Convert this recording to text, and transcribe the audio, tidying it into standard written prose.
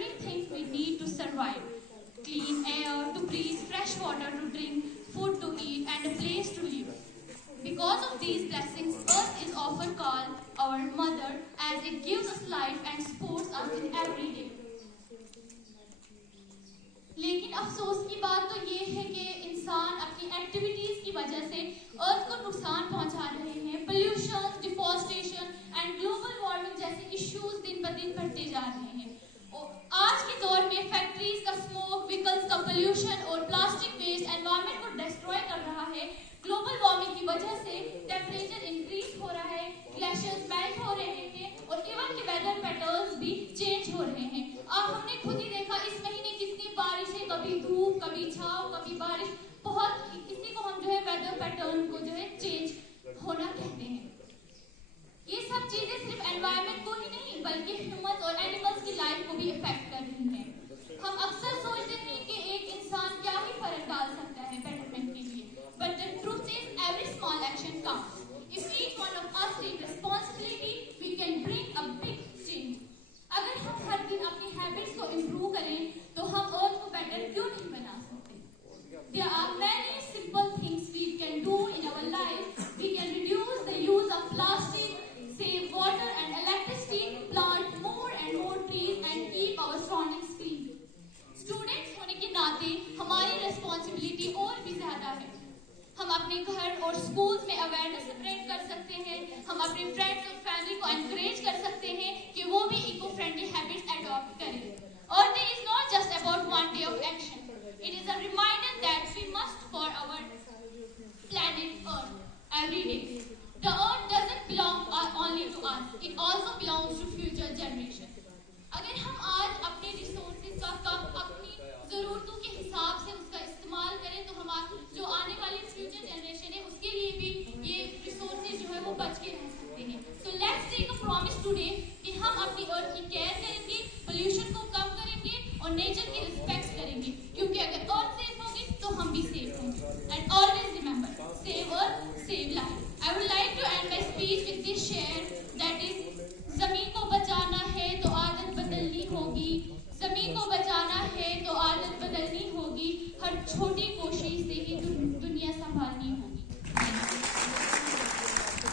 everything we need to survive. Clean air to breathe, fresh water to drink, food to eat, and a place to live. Because of these blessings, Earth is often called our mother as it gives us life and supports us in every day. लेकिन अफसोस की बात तो ये है कि इंसान अपनी एक्टिविटीज की वजह से अर्थ को नुकसान पहुंचा रहे हैं। Pollution, deforestation and global warming जैसे इश्यूज दिन ब दिन बढ़ते जा रहे हैं। और आज के दौर में फैक्ट्रीज का स्मोक, व्हीकल्स का पोल्यूशन और प्लास्टिक वेस्ट एनवायरनमेंट को डिस्ट्रॉय कर रहा है। ग्लोबल वार्मिंग की वजह से टेम्परेचर इंक्रीज हो रहा है, ग्लेशियर्स मेल्ट हो रहे हैं और इवन के वेदर पैटर्न्स भी चेंज हो रहे हैं। अब हमने खुद ही देखा इस महीने कितनी बारिशें, कभी धूप, कभी छाव, कभी बारिश, बहुत इसी को हम जो है वेदर पैटर्न को जो है चेंज होना कहते हैं। ये सब चीजें सिर्फ एनवायरनमेंट को ही नहीं बल्कि ह्यूमंस और एनिमल्स की लाइफ को भी इफेक्ट कर रही है। हम अक्सर सोचते हैं कि एक इंसान क्या ही फर्क डाल सकता है बेटरमेंट के लिए, but the truth is every small action counts. If each one of us take responsibility, we can bring a big change. अगर हम हर दिन अपनी हैबिट्स को इम्प्रूव करें तो हम अर्थ को बेटर क्यों नहीं बना सकते? There are many simple things we can do in our life. We can reduce the use of plastic, save water and electricity, plant more and more trees and keep our surroundings clean. Students होने के नाते हमारी responsibility और भी ज्यादा है। हम अपने घर और स्कूल्स में अवेयरनेस स्प्रेड कर सकते हैं। हम अपने फ्रेंड्स और फैमिली को एनकरेज कर सकते हैं कि वो भी इको फ्रेंडली हैबिट्स अडॉप्ट करें। Earth Day is not just about one day of action. It is a reminder that we must for our planet Earth every day. The Earth doesn't belong only to us. It also belongs to future generations. अगर हम आज अपने resources का अपनी जरूरतों के हिसाब से उसका इस्तेमाल करें तो हमारा जो आने वाली फ्यूचर जनरेशन है उसके लिए भी ये रिसोर्सेज जो है वो बच के रह सकते हैं। So let's take a promise today कि हम अपनी अर्थ की केयर करेंगे, पोल्यूशन को कम करेंगे और नेचर की रिस्पेक्ट करेंगे, क्योंकि अगर अर्थ सेफ होगी तो हम भी सेफ होंगे। And always remember, save earth, save life. I would like to end my speech with this share that is, जमीन को बचाना है तो आदत बदलनी होगी, जमीन को बचाना है तो आदत बदलनी होगी, हर छोटी